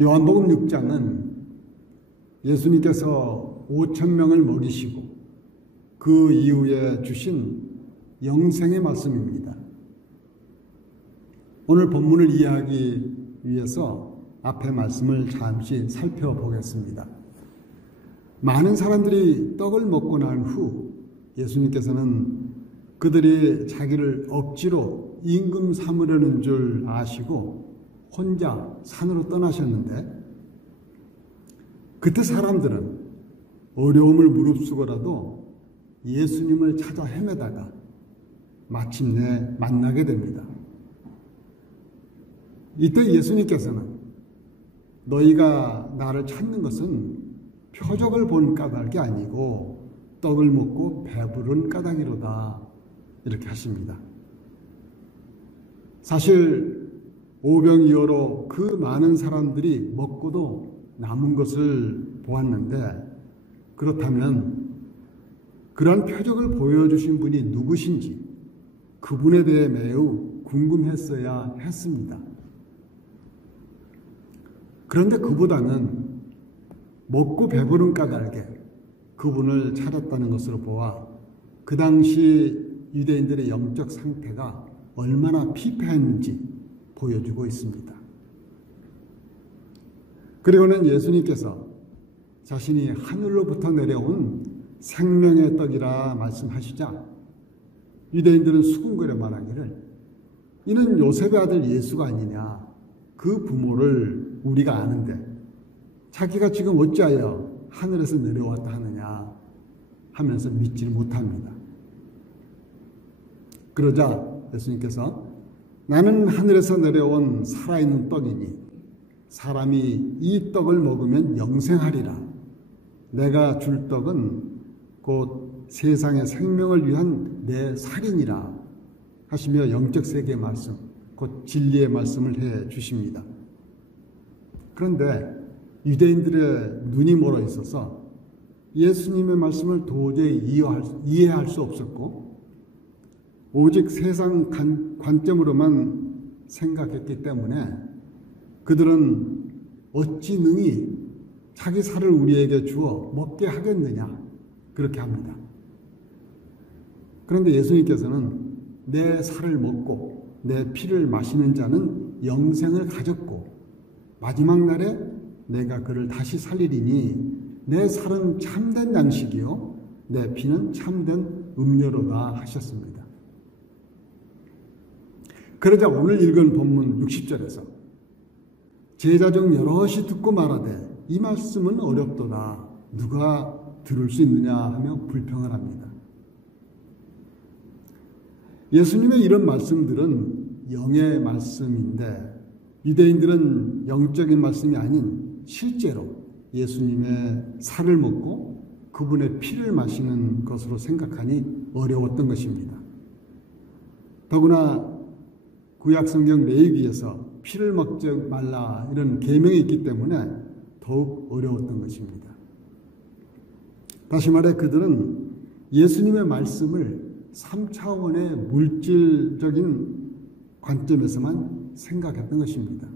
요한복음 6장은 예수님께서 5,000명을 먹이시고 그 이후에 주신 영생의 말씀입니다. 오늘 본문을 이해하기 위해서 앞의 말씀을 잠시 살펴보겠습니다. 많은 사람들이 떡을 먹고 난 후 예수님께서는 그들이 자기를 억지로 임금 삼으려는 줄 아시고 혼자 산으로 떠나셨는데, 그때 사람들은 어려움을 무릅쓰고라도 예수님을 찾아 헤매다가 마침내 만나게 됩니다. 이때 예수님께서는 너희가 나를 찾는 것은 표적을 본 까닭이 아니고 떡을 먹고 배부른 까닭이로다, 이렇게 하십니다. 사실 오병이어로 그 많은 사람들이 먹고도 남은 것을 보았는데, 그렇다면 그러한 표적을 보여주신 분이 누구신지 그분에 대해 매우 궁금했어야 했습니다. 그런데 그보다는 먹고 배부른 까닭에 그분을 찾았다는 것으로 보아 그 당시 유대인들의 영적 상태가 얼마나 피폐했는지 보여주고 있습니다. 그리고는 예수님께서 자신이 하늘로부터 내려온 생명의 떡이라 말씀하시자 유대인들은 수군거려 말하기를 이는 요셉의 아들 예수가 아니냐, 그 부모를 우리가 아는데 자기가 지금 어찌하여 하늘에서 내려왔다 하느냐 하면서 믿지를 못합니다. 그러자 예수님께서 나는 하늘에서 내려온 살아있는 떡이니 사람이 이 떡을 먹으면 영생하리라. 내가 줄 떡은 곧 세상의 생명을 위한 내 살이니라 하시며 영적 세계의 말씀, 곧 진리의 말씀을 해 주십니다. 그런데 유대인들의 눈이 멀어 있어서 예수님의 말씀을 도저히 이해할 수 없었고 오직 세상 관점으로만 생각했기 때문에 그들은 어찌 능히 자기 살을 우리에게 주어 먹게 하겠느냐, 그렇게 합니다. 그런데 예수님께서는 내 살을 먹고 내 피를 마시는 자는 영생을 가졌고 마지막 날에 내가 그를 다시 살리리니 내 살은 참된 양식이요 내 피는 참된 음료로다 하셨습니다. 그러자 오늘 읽은 본문 60절에서 제자 중 여럿이 듣고 말하되 이 말씀은 어렵도다, 누가 들을 수 있느냐 하며 불평을 합니다. 예수님의 이런 말씀들은 영의 말씀인데 유대인들은 영적인 말씀이 아닌 실제로 예수님의 살을 먹고 그분의 피를 마시는 것으로 생각하니 어려웠던 것입니다. 더구나 구약성경 레위기에서 피를 먹지 말라 이런 계명이 있기 때문에 더욱 어려웠던 것입니다. 다시 말해 그들은 예수님의 말씀을 3차원의 물질적인 관점에서만 생각했던 것입니다.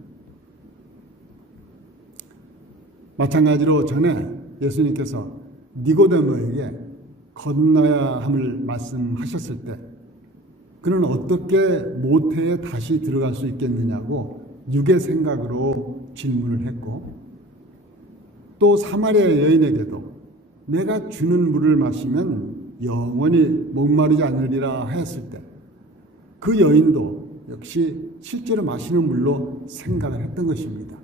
마찬가지로 전에 예수님께서 니고데모에게 건너야 함을 말씀하셨을 때 그는 어떻게 모태에 다시 들어갈 수 있겠느냐고 육의 생각으로 질문을 했고, 또 사마리아 여인에게도 내가 주는 물을 마시면 영원히 목마르지 않으리라 하였을 때 그 여인도 역시 실제로 마시는 물로 생각을 했던 것입니다.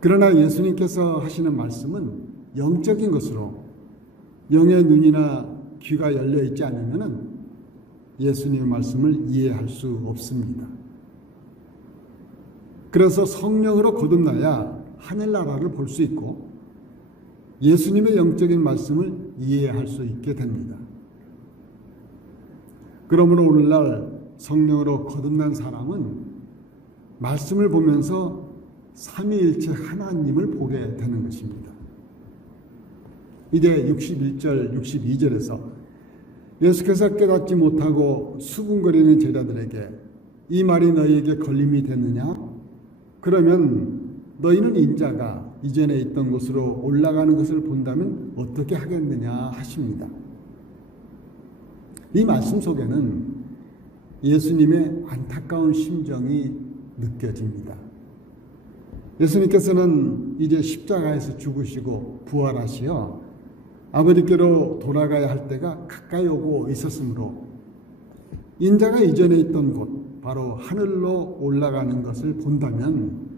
그러나 예수님께서 하시는 말씀은 영적인 것으로 영의 눈이나 귀가 열려 있지 않으면 예수님의 말씀을 이해할 수 없습니다. 그래서 성령으로 거듭나야 하늘나라를 볼 수 있고 예수님의 영적인 말씀을 이해할 수 있게 됩니다. 그러므로 오늘날 성령으로 거듭난 사람은 말씀을 보면서 삼위일체 하나님을 보게 되는 것입니다. 이제 61절, 62절에서 예수께서 깨닫지 못하고 수군거리는 제자들에게 이 말이 너희에게 걸림이 됐느냐? 그러면 너희는 인자가 이전에 있던 곳으로 올라가는 것을 본다면 어떻게 하겠느냐 하십니다. 이 말씀 속에는 예수님의 안타까운 심정이 느껴집니다. 예수님께서는 이제 십자가에서 죽으시고 부활하시어 아버지께로 돌아가야 할 때가 가까이 오고 있었으므로 인자가 이전에 있던 곳, 바로 하늘로 올라가는 것을 본다면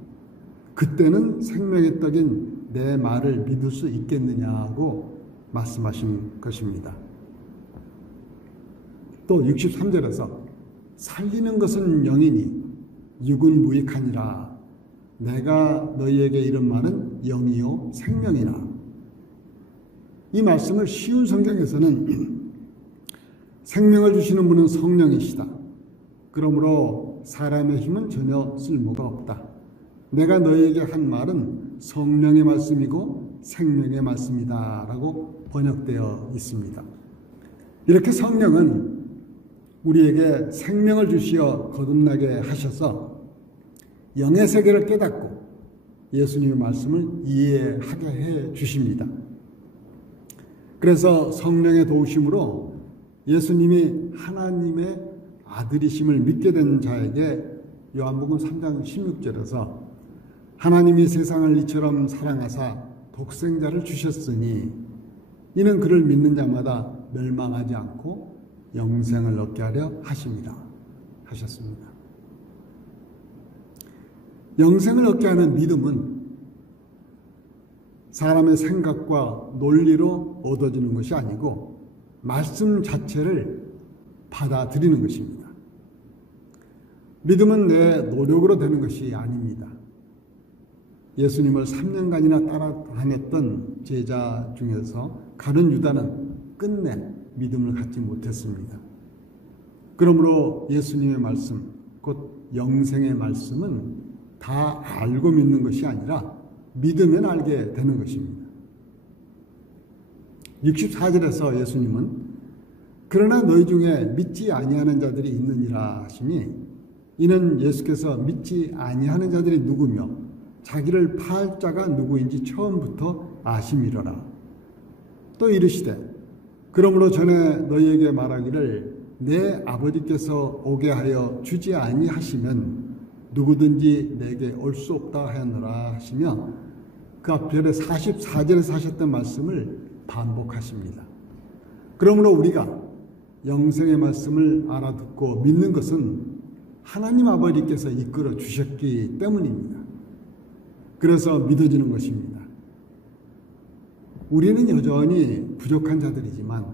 그때는 생명의 떡인 내 말을 믿을 수 있겠느냐고 말씀하신 것입니다. 또 63절에서 살리는 것은 영이니 육은 무익하니라. 내가 너희에게 이른 말은 영이요 생명이라. 이 말씀을 쉬운 성경에서는 생명을 주시는 분은 성령이시다. 그러므로 사람의 힘은 전혀 쓸모가 없다. 내가 너희에게 한 말은 성령의 말씀이고 생명의 말씀이다 라고 번역되어 있습니다. 이렇게 성령은 우리에게 생명을 주시어 거듭나게 하셔서 영의 세계를 깨닫고 예수님의 말씀을 이해하게 해 주십니다. 그래서 성령의 도우심으로 예수님이 하나님의 아들이심을 믿게 된 자에게 요한복음 3장 16절에서 하나님이 세상을 이처럼 사랑하사 독생자를 주셨으니 이는 그를 믿는 자마다 멸망하지 않고 영생을 얻게 하려 하십니다. 하셨습니다. 영생을 얻게 하는 믿음은 사람의 생각과 논리로 얻어지는 것이 아니고 말씀 자체를 받아들이는 것입니다. 믿음은 내 노력으로 되는 것이 아닙니다. 예수님을 3년간이나 따라다녔던 제자 중에서 가룟 유다는 끝내 믿음을 갖지 못했습니다. 그러므로 예수님의 말씀, 곧 영생의 말씀은 다 알고 믿는 것이 아니라 믿으면 알게 되는 것입니다. 64절에서 예수님은 그러나 너희 중에 믿지 아니하는 자들이 있느니라 하시니 이는 예수께서 믿지 아니하는 자들이 누구며 자기를 팔 자가 누구인지 처음부터 아심이로라. 또 이르시되 그러므로 전에 너희에게 말하기를 내 아버지께서 오게 하여 주지 아니하시면 누구든지 내게 올 수 없다 하였노라 하시며 그 앞절에 44절에서 하셨던 말씀을 반복하십니다. 그러므로 우리가 영생의 말씀을 알아듣고 믿는 것은 하나님 아버지께서 이끌어 주셨기 때문입니다. 그래서 믿어지는 것입니다. 우리는 여전히 부족한 자들이지만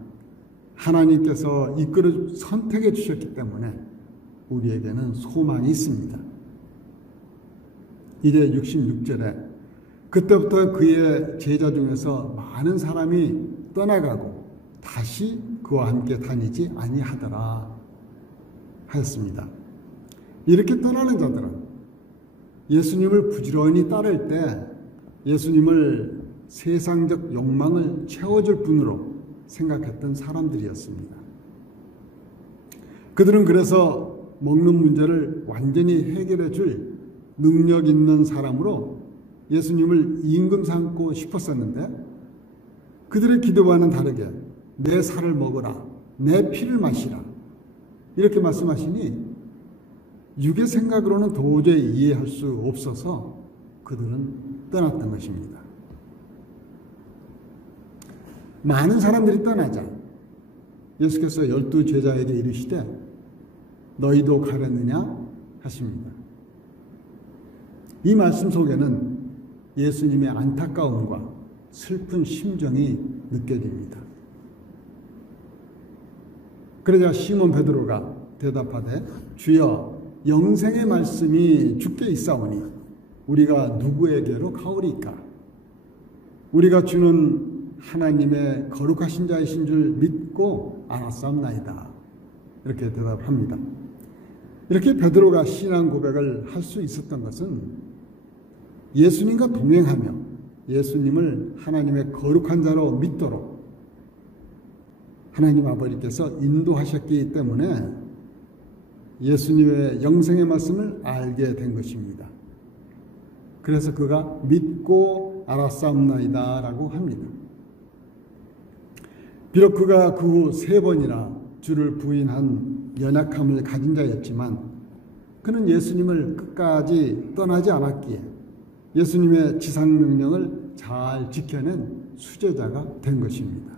하나님께서 이끌어 선택해 주셨기 때문에 우리에게는 소망이 있습니다. 이제 66절에 그때부터 그의 제자 중에서 많은 사람이 떠나가고 다시 그와 함께 다니지 아니하더라 하였습니다. 이렇게 떠나는 자들은 예수님을 부지런히 따를 때 예수님을 세상적 욕망을 채워줄 분으로 생각했던 사람들이었습니다. 그들은 그래서 먹는 문제를 완전히 해결해 줄 능력 있는 사람으로 예수님을 임금 삼고 싶었었는데 그들의 기도와는 다르게 내 살을 먹어라, 내 피를 마시라 이렇게 말씀하시니 육의 생각으로는 도저히 이해할 수 없어서 그들은 떠났던 것입니다. 많은 사람들이 떠나자 예수께서 12 제자에게 이르시되 너희도 가려느냐 하십니다. 이 말씀 속에는 예수님의 안타까움과 슬픈 심정이 느껴집니다. 그러자 시몬 베드로가 대답하되 주여 영생의 말씀이 주께 있사오니 우리가 누구에게로 가오리까? 우리가 주는 하나님의 거룩하신 자이신 줄 믿고 알았사옵나이다. 이렇게 대답합니다. 이렇게 베드로가 신앙 고백을 할 수 있었던 것은 예수님과 동행하며 예수님을 하나님의 거룩한 자로 믿도록 하나님 아버지께서 인도하셨기 때문에 예수님의 영생의 말씀을 알게 된 것입니다. 그래서 그가 믿고 알았사옵나이다 라고 합니다. 비록 그가 그 후 3번이나 주를 부인한 연약함을 가진 자였지만 그는 예수님을 끝까지 떠나지 않았기에 예수님의 지상명령을 잘 지켜낸 수제자가 된 것입니다.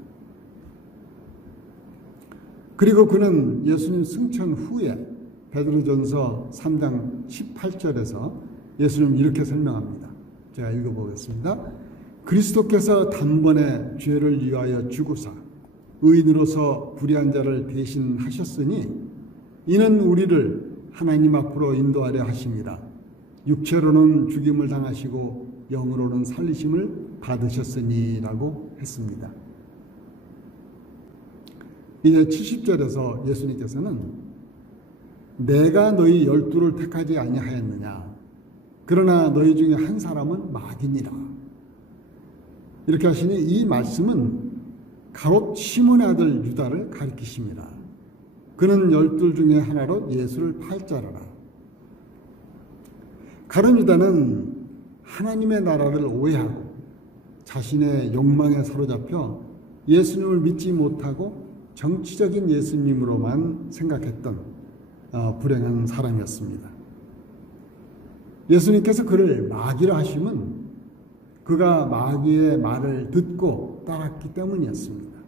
그리고 그는 예수님 승천 후에 베드로전서 3장 18절에서 예수님 이렇게 설명합니다. 제가 읽어보겠습니다. 그리스도께서 단번에 죄를 위하여 죽으사 의인으로서 불의한 자를 대신하셨으니 이는 우리를 하나님 앞으로 인도하려 하심이라. 육체로는 죽임을 당하시고 영으로는 살리심을 받으셨으니라고 했습니다. 이제 70절에서 예수님께서는 내가 너희 12를 택하지 아니하였느냐 그러나 너희 중에 한 사람은 마귀니라 이렇게 하시니 이 말씀은 가롯 시몬의 아들 유다를 가리키십니다. 그는 12 중에 하나로 예수를 팔자르라. 가룟 유다는 하나님의 나라를 오해하고 자신의 욕망에 사로잡혀 예수님을 믿지 못하고 정치적인 예수님으로만 생각했던 불행한 사람이었습니다. 예수님께서 그를 마귀라 하심은 그가 마귀의 말을 듣고 따랐기 때문이었습니다.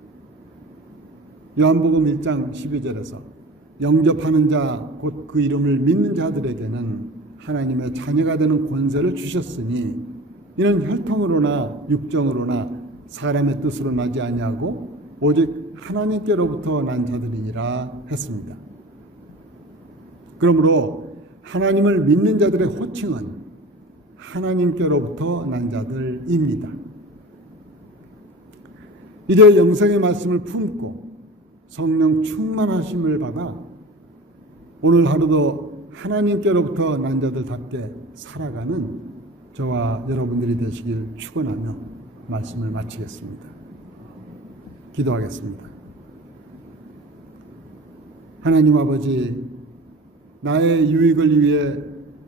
요한복음 1장 12절에서 영접하는 자 곧 그 이름을 믿는 자들에게는 하나님의 자녀가 되는 권세를 주셨으니 이는 혈통으로나 육정으로나 사람의 뜻으로 나지 아니하고 오직 하나님께로부터 난 자들이니라 했습니다. 그러므로 하나님을 믿는 자들의 호칭은 하나님께로부터 난 자들입니다. 이제 영생의 말씀을 품고 성령 충만하심을 받아 오늘 하루도 하나님께로부터 난 자들답게 살아가는 저와 여러분들이 되시길 축원하며 말씀을 마치겠습니다. 기도하겠습니다. 하나님 아버지, 나의 유익을 위해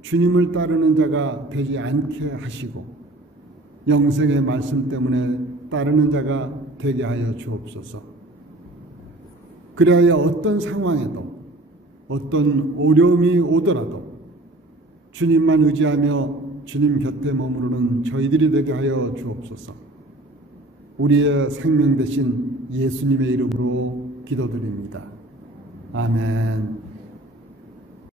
주님을 따르는 자가 되지 않게 하시고 영생의 말씀 때문에 따르는 자가 되게 하여 주옵소서. 그리하여 어떤 상황에도 어떤 어려움이 오더라도 주님만 의지하며 주님 곁에 머무르는 저희들이 되게 하여 주옵소서. 우리의 생명 되신 예수님의 이름으로 기도드립니다. 아멘.